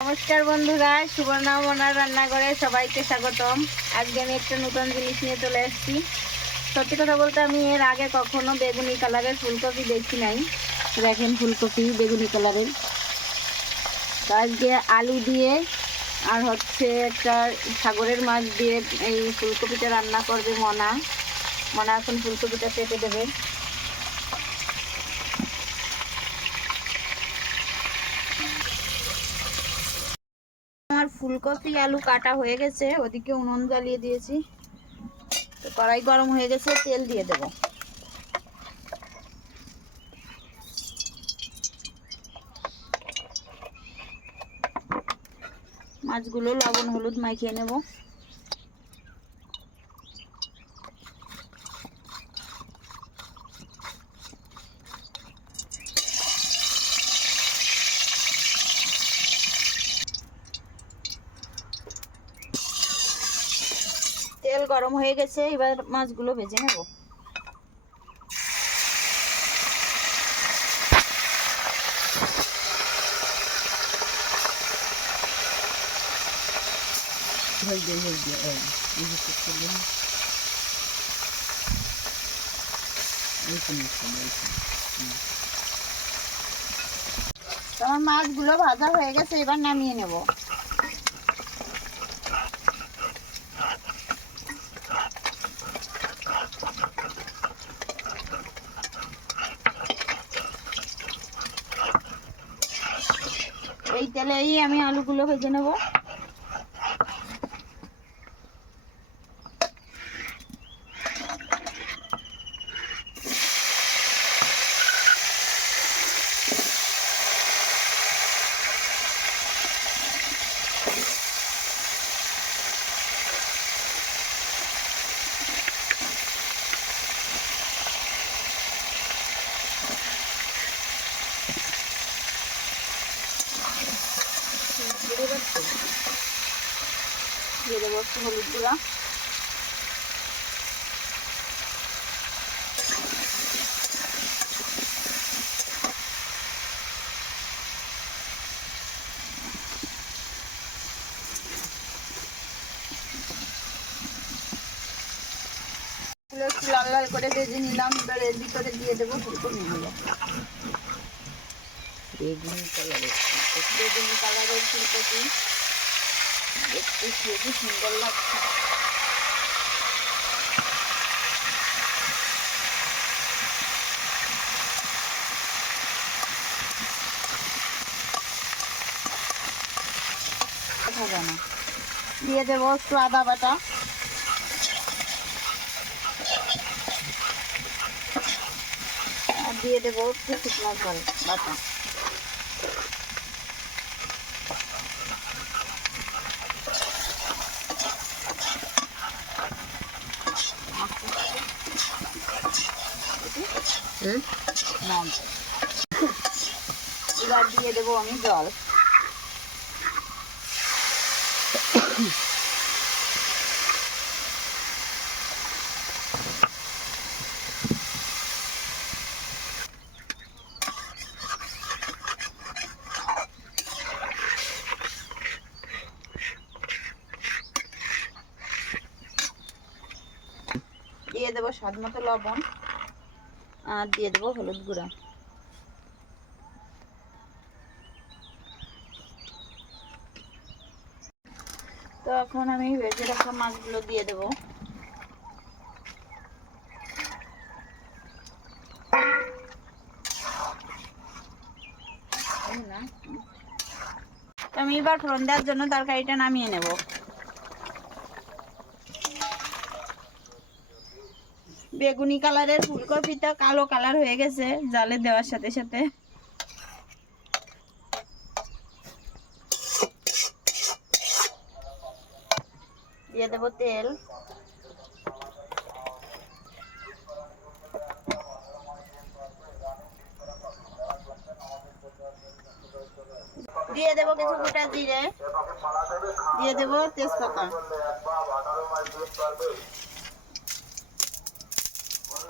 নমস্কার বন্ধুরা সুবর্ণা মনার রান্নাঘরে সবাইকে স্বাগতম। আজকে আমি একটা নতুন জিনিস নিয়ে চলে এসেছি। সত্যি কথা বলতে আমি এর আগে কখনো বেগুনি কালারের ফুলকপি দেখি নাই। দেখেন ফুলকপি বেগুনি কালারের। তো আজকে আলু দিয়ে আর হচ্ছে একটা সাগরের মাছ দিয়ে এই ফুলকপিটা রান্না করবে মনা। মনা এখন ফুলকপিটা কেটে দেবে আমার ফুলকপি, আলু কাটা হয়ে গেছে। ওদিকে উনুন জ্বালিয়ে দিয়েছি। তো কড়াই গরম হয়ে গেছে, তেল দিয়ে দেবো। মাছগুলো লবণ, হলুদ মাখিয়ে নেব তেল গরম হয়ে গেছে এবার মাছগুলো ভেজে নেব। তো আমার মাছগুলো ভাজা হয়ে গেছে এবার নামিয়ে নেব। এই আমি আলুগুলো ভেজে নেব। দিয়ে দেবো একটু হলুদ গুঁড়া। লাল লাল করে ভেজে নিলাম, এবার এর ভিতরে দিয়ে দেবো ফুলকপিগুলো বেগুনি কালারের বেগুনি কালারের ফুলকপি। দেখতে খুবই সুন্দর লাগছে। না দিয়ে দেবো একটু আদা বাটা। আর দিয়ে দেবো একটু শুকনো করে বাটা। এবার দিয়ে দেবো আমি জল। দেবো স্বাদ মতো লবণ আর দিয়ে দেবো হলুদ গুঁড়া। তো এখন আমি ভেজে রাখা মাছগুলো দিয়ে দেবো। আমি এবার ফোড়ন দেওয়ার জন্য তরকারিটা নামিয়ে নেব। বেগুনি কালারের ফুলকপিটা কালো কালার হয়ে গেছে, জালে দেওয়ার সাথে সাথে। দিয়ে দেবো তেল। দিয়ে দেবো কিছু গোটা জিরে। দিয়ে দেবো তেজপাতা।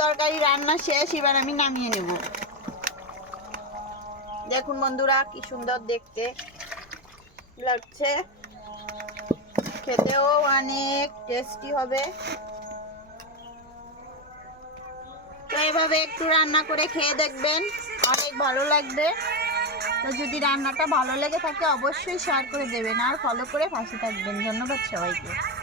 তরকারি রান্না শেষ, এবার আমি নামিয়ে নেব। দেখুন বন্ধুরা, কি সুন্দর দেখতে লাগছে। খেতেও অনেক টেস্টি হবে। তো এইভাবে একটু রান্না করে খেয়ে দেখবেন, অনেক ভালো লাগবে। তো যদি রান্নাটা ভালো লেগে থাকে, অবশ্যই শেয়ার করে দেবেন আর ফলো করে পাশে থাকবেন। ধন্যবাদ সবাইকে।